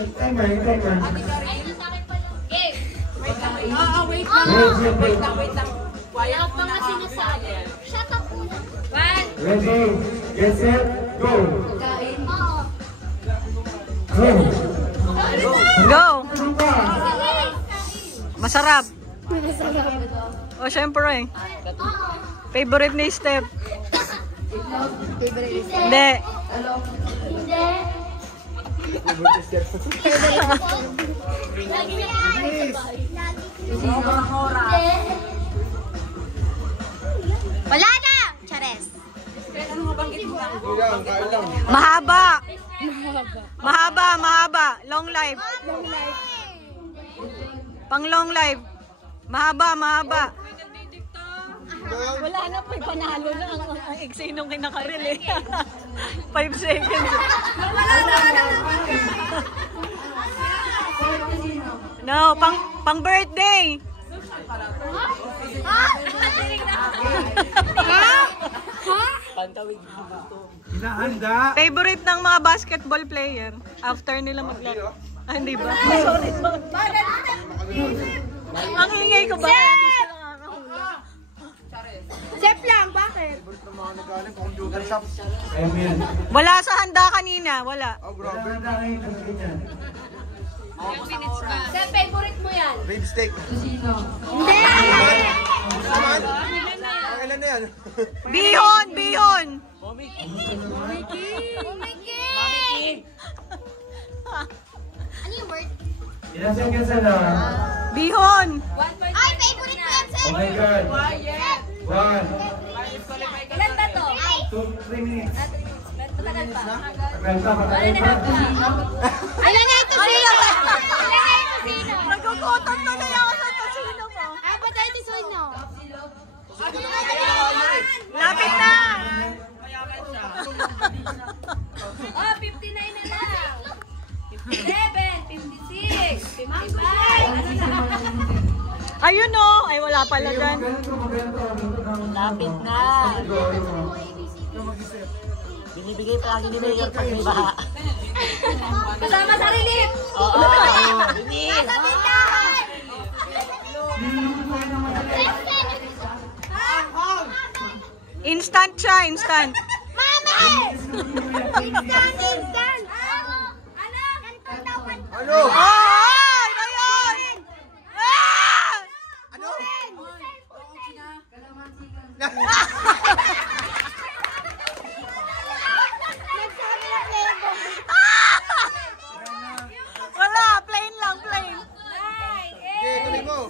Timer. Wait lang. Wait lang. Wala mga sinasabi. Shut up muna. Ready, get set, go! Go! Masarap. O, syempre. Favorite na step. Hindi. Wala na! Chares. Mahaba. Mahaba. Long life. Pang long life. Mahaba. Wala na po, panalo na ang iksi nung kinakaril eh. 5 seconds. No, pang birthday. Hinahanda! Favorite ng mga basketball player after nila maglaro. Ah, hindi ba? Sorry. Ang ingay ko ba? Chef lang, bakit? Wala sa handa kanina, wala. Chef, favorite mo yan? Rib steak. Hindi! Ilan na yan? Bihon! Ano yung word? Ilang seconds na? Bihon! Ay, favorite mo yan, Chef! Oh my God! 1, Ilan ba to? 2, 3 minutes. Matagal pa. Tagal pa. Ilan na ito sino? Nagkukutom tuloy ako sa tosino mo. Ay, ba't tayo ito sino? Lapit na! Oh, 59 na lang. 57, 56, 55. Ano na? Ayun o! Ay, wala pala dyan. Lapit na. Binibigay palagi ni Mayor pag may baha. Kasama sa relief. Oo. Binis. Sa bindahan. Instant siya, instant. Mami! Instant! Ano? Ano? Oh! Ito yun! Ah! Ano? Wala, plain lang, plain. Okay, tuloy mo.